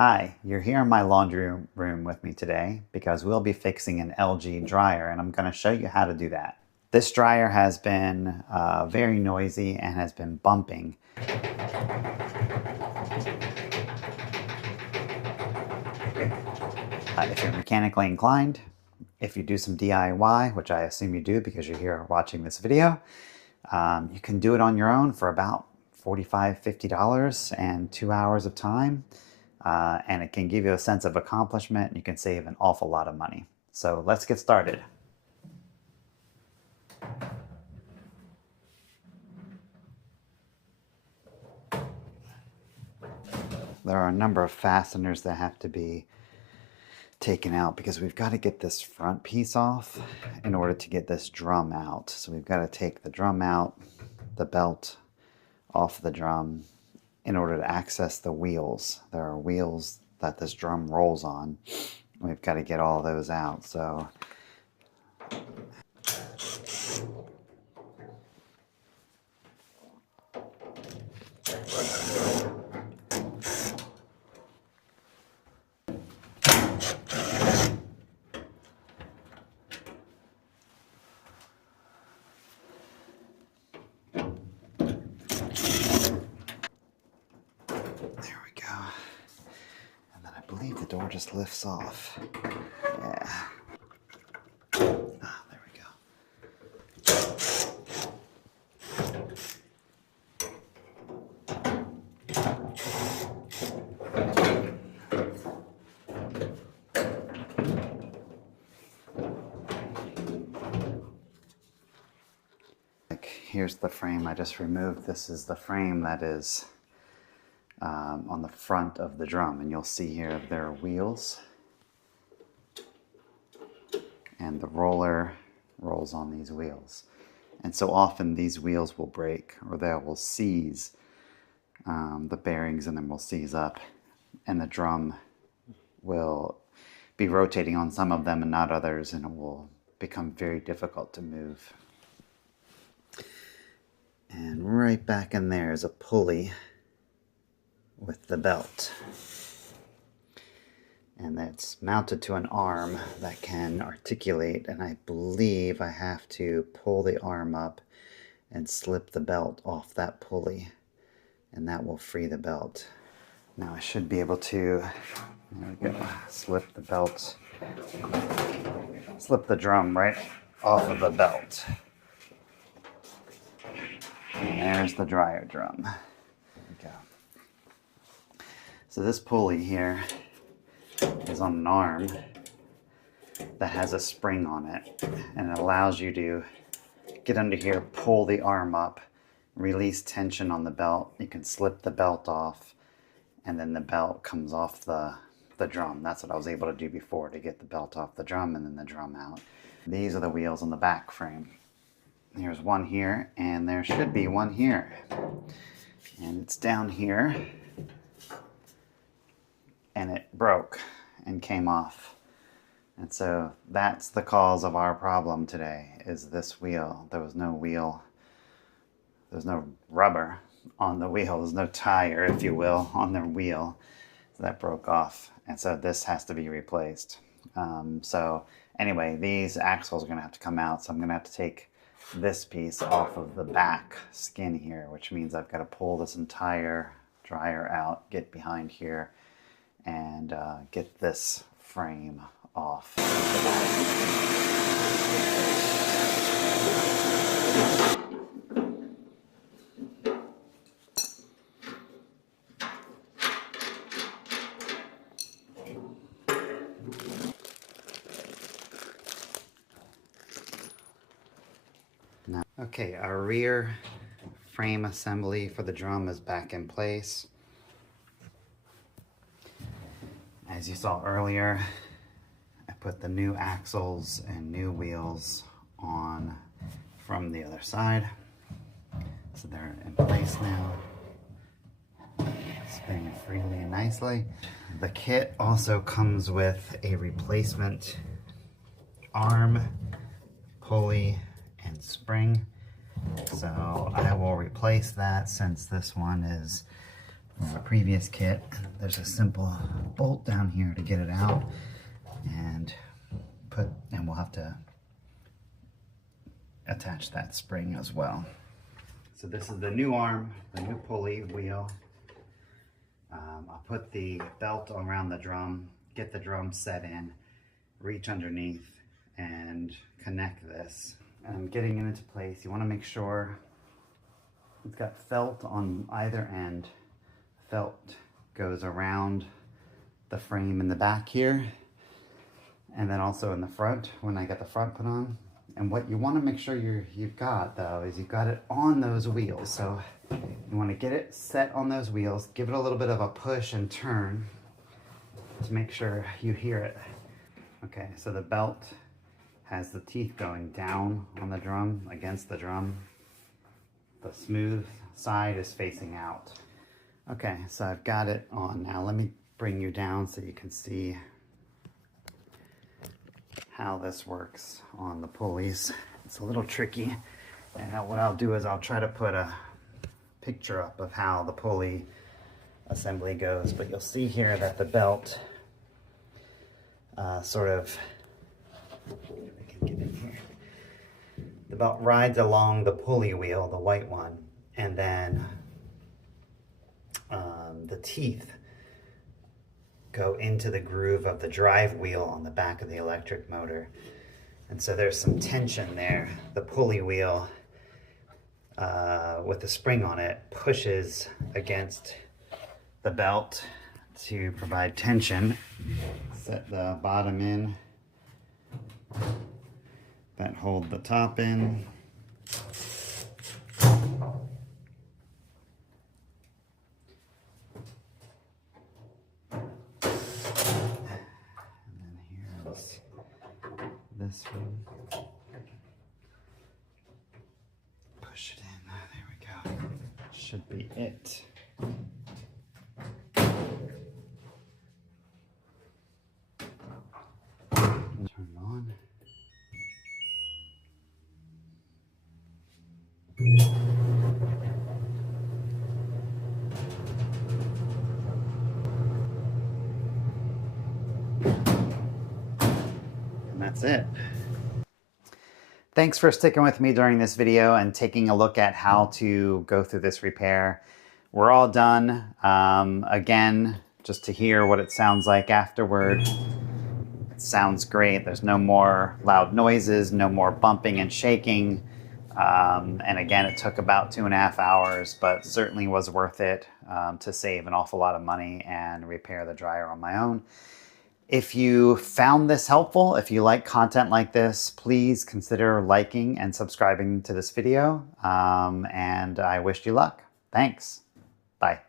Hi, you're here in my laundry room with me today because we'll be fixing an LG dryer and I'm going to show you how to do that. This dryer has been very noisy and has been bumping. If you're mechanically inclined, if you do some DIY, which I assume you do because you're here watching this video, you can do it on your own for about $45, $50 and 2 hours of time. And it can give you a sense of accomplishment and you can save an awful lot of money. So let's get started. There are a number of fasteners that have to be taken out because we've got to get this front piece off in order to get this drum out. So we've got to take the drum out, the belt off the drum in order to access the wheels. There are wheels that this drum rolls on. We've got to get all those out. So the door just lifts off. Yeah. Ah, there we go. Here's the frame I just removed. This is the frame that is on the front of the drum, and you'll see here there are wheels, and the roller rolls on these wheels. And so often these wheels will break, or they will seize the bearings, and then will seize up, and the drum will be rotating on some of them and not others, and it will become very difficult to move. And right back in there is a pulley with the belt. And that's mounted to an arm that can articulate, and I believe I have to pull the arm up and slip the belt off that pulley, and that will free the belt. Now I should be able to, there we go, slip the belt, slip the drum right off of the belt. And there's the dryer drum. There we go. So this pulley here is on an arm that has a spring on it, and it allows you to get under here, pull the arm up, release tension on the belt. You can slip the belt off, and then the belt comes off the drum. That's what I was able to do before, to get the belt off the drum and then the drum out. These are the wheels on the back frame. There's one here, and there should be one here. And it's down here, and it broke and came off. And so that's the cause of our problem today, is this wheel. There was no wheel, there's no rubber on the wheel, there's no tire, if you will, on the wheel. So that broke off, and so this has to be replaced. So anyway, these axles are going to have to come out, so I'm going to have to take this piece off of the back skin here, which means I've got to pull this entire dryer out, get behind here, and get this frame off. Now, okay, our rear frame assembly for the drum is back in place. As you saw earlier, I put the new axles and new wheels on from the other side. So they're in place now, spinning freely and nicely. The kit also comes with a replacement arm, pulley, and spring. So I will replace that since this one is from the previous kit. There's a simple bolt down here to get it out, and we'll have to attach that spring as well. So this is the new arm, the new pulley wheel. I'll put the belt around the drum, get the drum set in, reach underneath, and connect this. And getting it into place, you want to make sure it's got felt on either end. Felt goes around the frame in the back here, and then also in the front when I get the front put on. And what you want to make sure you've got though is you've got it on those wheels. So you want to get it set on those wheels, give it a little bit of a push and turn to make sure you hear it. Okay, so the belt has the teeth going down on the drum, against the drum. The smooth side is facing out. Okay, so I've got it on now. Let me bring you down so you can see how this works on the pulleys. It's a little tricky, and what I'll do is I'll try to put a picture up of how the pulley assembly goes, but you'll see here that the belt sort of, I can get in here. The belt rides along the pulley wheel, the white one, and then the teeth go into the groove of the drive wheel on the back of the electric motor. And so there's some tension there. The pulley wheel with the spring on it pushes against the belt to provide tension. Set the bottom in, that hold the top in. This one. Push it in. There we go. Should be it. Turn it on. And that's it. Thanks for sticking with me during this video and taking a look at how to go through this repair. We're all done. Again, just to hear what it sounds like afterward. It sounds great. There's no more loud noises, no more bumping and shaking. And again, it took about 2.5 hours, but certainly was worth it to save an awful lot of money and repair the dryer on my own. If you found this helpful, if you like content like this, please consider liking and subscribing to this video. And I wish you luck. Thanks. Bye.